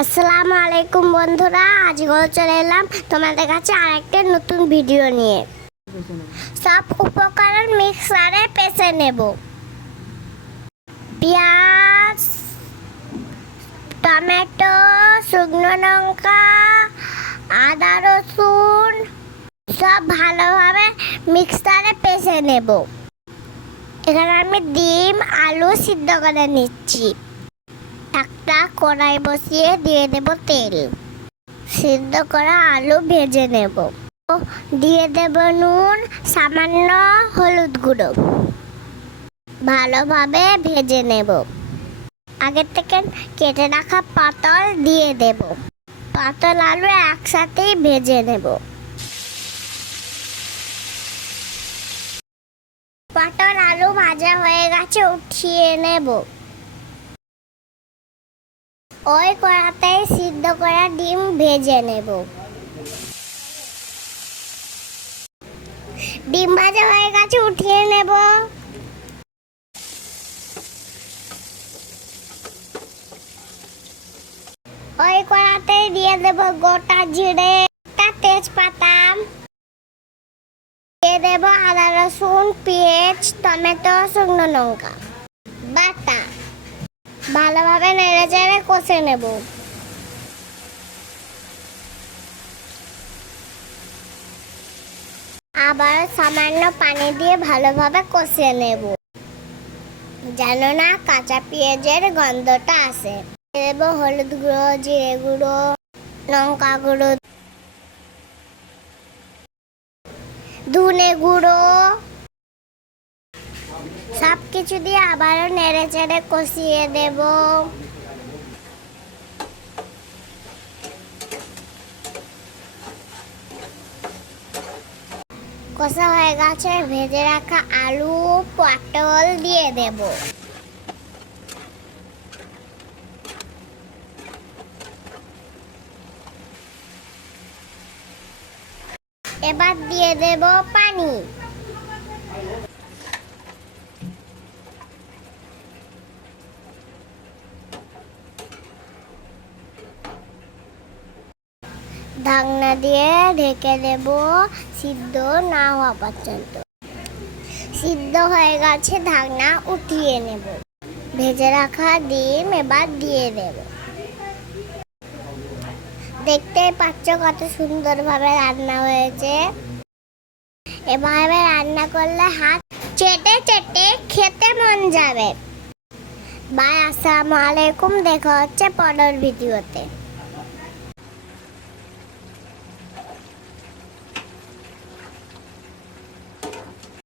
আসসালামু আলাইকুম বন্ধুরা, আজকেও চলে এলাম তোমাদের কাছে আরেকটা নতুন ভিডিও নিয়ে। সব উপকরণ মিক্সারে পেষে নেব। পেঁয়াজ, টমেটো, শুকনো লঙ্কা, আদা রসুন সব ভালোভাবে মিক্সারে পেষে নেব। এখানে আমি ডিম আলু সিদ্ধ করে নিচ্ছি। একটা কড়াই বসিয়ে দিয়ে দেব তেল। সিদ্ধ করা আলু ভেজে নেব। দিয়ে দেব নুন, সামান্য হলুদ গুঁড়ো। ভালোভাবে ভেজে নেব। আগে থেকে কেটে রাখা পটল দিয়ে দেব। পটল আলু একসাথেই ভেজে নেব। পটল আলু ভাজা হয়ে গেছে, উঠিয়ে নেব। ওই কড়াতেই সিদ্ধ করা ডিম ভেজে নেব। ডিম ভাজা হয়ে গেছে, উঠিয়ে নেব। ওই কড়াতেই দিয়ে দেব গোটা জিরে, একটা তেজপাতা, দিয়ে দেব আদা রসুন, পেঁয়াজ, টমেটো, শুকনো লঙ্কা বাটা। ভালোভাবে নেড়ে চেড়ে কষে নেব। আবার সামান্য পানি দিয়ে ভালোভাবে কষিয়ে নেব, যেন না কাঁচা পেঁয়াজের গন্ধটা আসে। দেব হলুদ গুঁড়ো, জিরে গুঁড়ো, লঙ্কা গুঁড়ো, ধনে গুঁড়ো সব কিছু দিয়ে আবারও নেড়ে চেড়ে কষিয়ে দেব। কষা হয়ে গেছে, ভেজে রাখা আলু পটল দিয়ে দেব। এবার দিয়ে দেব পানি। ঢাকনা দিয়ে ঢেকে দেব সিদ্ধ না হওয়া পর্যন্ত। সিদ্ধ হয়ে গেছে, ঢাকনা উঠিয়ে নেব। ভেজে রাখা ডিম এবার দিয়ে দেব। দেখতেই পাচ্ছ কত সুন্দরভাবে রান্না হয়েছে। এভাবে রান্না করলে হাত চেটে চেটে খেতে মন যাবে। বাই, আসসালামু আলাইকুম। দেখা হচ্ছে পরের ভিডিওতে।